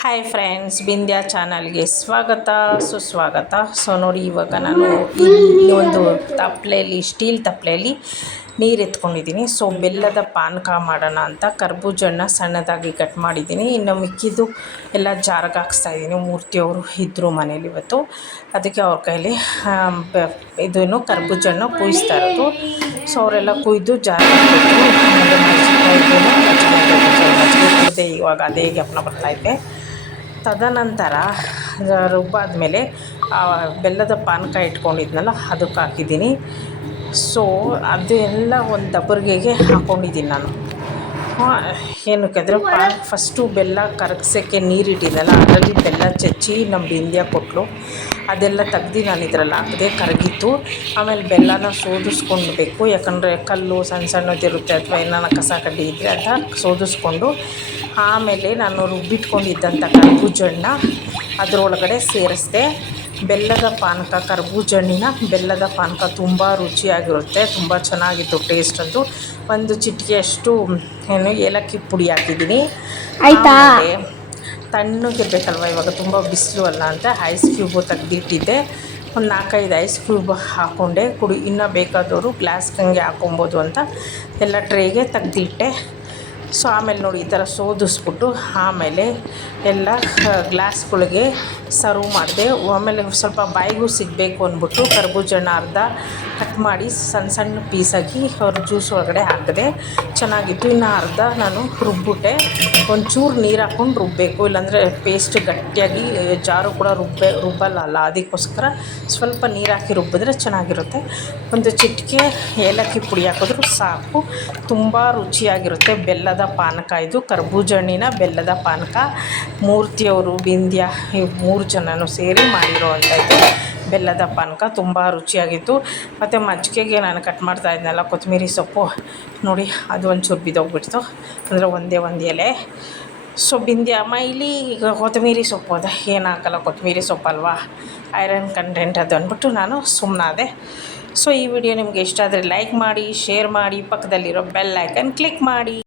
Hi friends, Bindya ಚಾನಲ್ಗೆ ಸ್ವಾಗತ ಸುಸ್ವಾಗತ. ಸೊ ನೋಡಿ, ಇವಾಗ ನಾನು ಈ ಒಂದು ತಪ್ಪಲೆಯಲ್ಲಿ, ಸ್ಟೀಲ್ ತಪ್ಪಲೆಯಲ್ಲಿ ನೀರು ಎತ್ಕೊಂಡಿದ್ದೀನಿ. ಸೊ ಬೆಲ್ಲದ ಪಾನಕ ಮಾಡೋಣ ಅಂತ ಕರ್ಬೂಜ ಹಣ್ಣು ಸಣ್ಣದಾಗಿ ಕಟ್ ಮಾಡಿದ್ದೀನಿ. ಇನ್ನು ಮಿಕ್ಕಿದ್ದು ಎಲ್ಲ ಜಾರಿಗೆ ಹಾಕ್ಸ್ತಾಯಿದ್ದೀನಿ. ಮೂರ್ತಿಯವರು ಇದ್ದರು ಮನೇಲಿ ಇವತ್ತು, ಅದಕ್ಕೆ ಅವ್ರ ಕೈಲಿ ಇದನ್ನು ಕರ್ಬೂಜ ಹಣ್ಣು ಕುಯ್ಸ್ತಾ ಇರೋದು. ಸೊ ಅವರೆಲ್ಲ ಕುಯ್ದು ಜಾರಿಗೆ ಹಾಕಿದೆ. ಇವಾಗ ಅದೇ ಜ್ಞಾಪನ ಬರ್ತಾಯಿದೆ. ತದನಂತರ ರುಬ್ಬಾದ್ಮೇಲೆ ಬೆಲ್ಲದ ಪಾನಕ ಇಟ್ಕೊಂಡಿದ್ನಲ್ಲ ಅದಕ್ಕೆ ಹಾಕಿದ್ದೀನಿ. ಸೊ ಅದೆಲ್ಲ ಒಂದು ದಬ್ಬರಿಗೆಗೆ ಹಾಕ್ಕೊಂಡಿದ್ದೀನಿ ನಾನು. ಏನಕ್ಕೆ ಅಂದರೆ ಫಸ್ಟು ಬೆಲ್ಲ ಕರಗ್ಸೋಕ್ಕೆ ನೀರಿಟ್ಟಿದ್ದಲ್ಲ, ಅದರಲ್ಲಿ ಬೆಲ್ಲ ಚಚ್ಚಿ ನಮ್ಮ ಬಿಂದ್ಯಾ ಕೊಟ್ಟಳು. ಅದೆಲ್ಲ ತೆಗ್ದು ನಾನು ಇದರಲ್ಲಿ ಹಾಕಿದೆ, ಕರಗಿತ್ತು. ಆಮೇಲೆ ಬೆಲ್ಲನ ಸೋದಿಸ್ಕೊಳ್ಬೇಕು, ಯಾಕಂದರೆ ಕಲ್ಲು ಸಣ್ಣ ಸಣ್ಣದಿರುತ್ತೆ ಅಥವಾ ಏನಾರ ಕಸ ಕಡ್ಡಿ ಇದ್ದರೆ ಅದನ್ನ ಸೋದಿಸ್ಕೊಂಡು ಆಮೇಲೆ ನಾನು ರುಬ್ಬಿಟ್ಕೊಂಡಿದ್ದಂಥ ಕರ್ಬೂಜ ಹಣ್ಣು ಅದರೊಳಗಡೆ ಸೇರಿಸಿದೆ. ಬೆಲ್ಲದ ಪಾನಕ, ಕರ್ಬೂಜ ಹಣ್ಣಿನ ಬೆಲ್ಲದ ಪಾನಕ ತುಂಬ ರುಚಿಯಾಗಿರುತ್ತೆ, ತುಂಬ ಚೆನ್ನಾಗಿತ್ತು ಟೇಸ್ಟ್ ಅಂತೂ. ಒಂದು ಚಿಟಿಕೆಯಷ್ಟು ಏಲಕ್ಕಿ ಪುಡಿ ಹಾಕಿದ್ದೀನಿ. ಆಮೇಲೆ ತಣ್ಣಗಿರ್ಬೇಕಲ್ವ, ಇವಾಗ ತುಂಬ ಬಿಸಿಲು ಅಲ್ಲ ಅಂತ ಐಸ್ ಕ್ಯೂಬು ತೆಗ್ದಿಟ್ಟಿದ್ದೆ. ಒಂದು 4-5 ಐಸ್ ಕ್ಯೂಬ್ ಹಾಕ್ಕೊಂಡೆ. ಇನ್ನೂ ಬೇಕಾದವರು ಗ್ಲಾಸ್ಗೆ ಹಂಗೆ ಹಾಕ್ಕೊಬೋದು ಅಂತ ಎಲ್ಲ ಟ್ರೇಗೆ ತೆಗ್ದಿಟ್ಟೆ. ಸೊ ಆಮೇಲೆ ನೋಡಿ, ಈ ಥರ ಸೋದಿಸ್ಬಿಟ್ಟು ಆಮೇಲೆ ಎಲ್ಲ ಗ್ಲಾಸ್ಗಳಿಗೆ ಸರ್ವ್ ಮಾಡಿದೆ. ಆಮೇಲೆ ಸ್ವಲ್ಪ ಬಾಯಿಗೂ ಸಿಗಬೇಕು ಅಂದ್ಬಿಟ್ಟು ಕರ್ಬೂಜ ಹಣ್ಣು ಅರ್ಧ ಕಟ್ ಮಾಡಿ ಸಣ್ಣ ಸಣ್ಣ ಪೀಸಾಗಿ ಅವ್ರ ಜ್ಯೂಸ್ ಒಳಗಡೆ ಹಾಕಿದೆ. ಚೆನ್ನಾಗಿತ್ತು. ಇನ್ನು ಅರ್ಧ ನಾನು ರುಬ್ಬಿಟ್ಟೆ. ಒಂಚೂರು ನೀರು ಹಾಕ್ಕೊಂಡು ರುಬ್ಬಬೇಕು, ಇಲ್ಲಾಂದರೆ ಪೇಸ್ಟ್ ಗಟ್ಟಿಯಾಗಿ ಜಾರು ಕೂಡ ರುಬ್ಬಲ್ಲ. ಅದಕ್ಕೋಸ್ಕರ ಸ್ವಲ್ಪ ನೀರು ಹಾಕಿ ರುಬ್ಬಿದ್ರೆ ಚೆನ್ನಾಗಿರುತ್ತೆ. ಒಂದು ಚಿಟಿಕೆ ಏಲಕ್ಕಿ ಪುಡಿ ಹಾಕಿದ್ರೂ ಸಾಕು, ತುಂಬ ರುಚಿಯಾಗಿರುತ್ತೆ. ಬೆಲ್ಲದ ಪಾನಕ ಇದು, ಕರ್ಬೂಜ ಹಣ್ಣಿನ ಬೆಲ್ಲದ ಪಾನಕ. ಮೂರ್ತಿಯವರು, ಬಿಂದ್ಯಾ, ಇವು 3 ಜನನೂ ಸೇರಿ ಮಾಡಿರೋ ಅಂಥದ್ದು ಬೆಲ್ಲದ ಪಾನಕ. ತುಂಬ ರುಚಿಯಾಗಿತ್ತು. ಮತ್ತು ಮಜ್ಜಿಗೆಗೆ ನಾನು ಕಟ್ ಮಾಡ್ತಾ ಇದ್ನಲ್ಲ ಕೊತ್ತಂಬರಿ ಸೊಪ್ಪು, ನೋಡಿ ಅದು ಒಂಚೂರು ಬಿದ್ದೋಗ್ಬಿಡ್ತು, ಅಂದರೆ ಒಂದು ಎಲೆ. ಸೊ ಬಿಂದ್ಯಾ ಇಲ್ಲಿ ಈಗ ಕೊತ್ತಂಬರಿ ಸೊಪ್ಪು ಅದ, ಏನಾಗಲ್ಲ, ಕೊತ್ತಂಬರಿ ಸೊಪ್ಪಲ್ವಾ, ಐರನ್ ಕಂಟೆಂಟ್ ಅದು ಅಂದ್ಬಿಟ್ಟು ನಾನು ಸುಮ್ಮನಾದೆ. ಸೊ ಈ ವಿಡಿಯೋ ನಿಮಗೆ ಇಷ್ಟ ಆದರೆ ಲೈಕ್ ಮಾಡಿ, ಶೇರ್ ಮಾಡಿ, ಪಕ್ಕದಲ್ಲಿರೋ ಬೆಲ್ ಐಕನ್ ಕ್ಲಿಕ್ ಮಾಡಿ.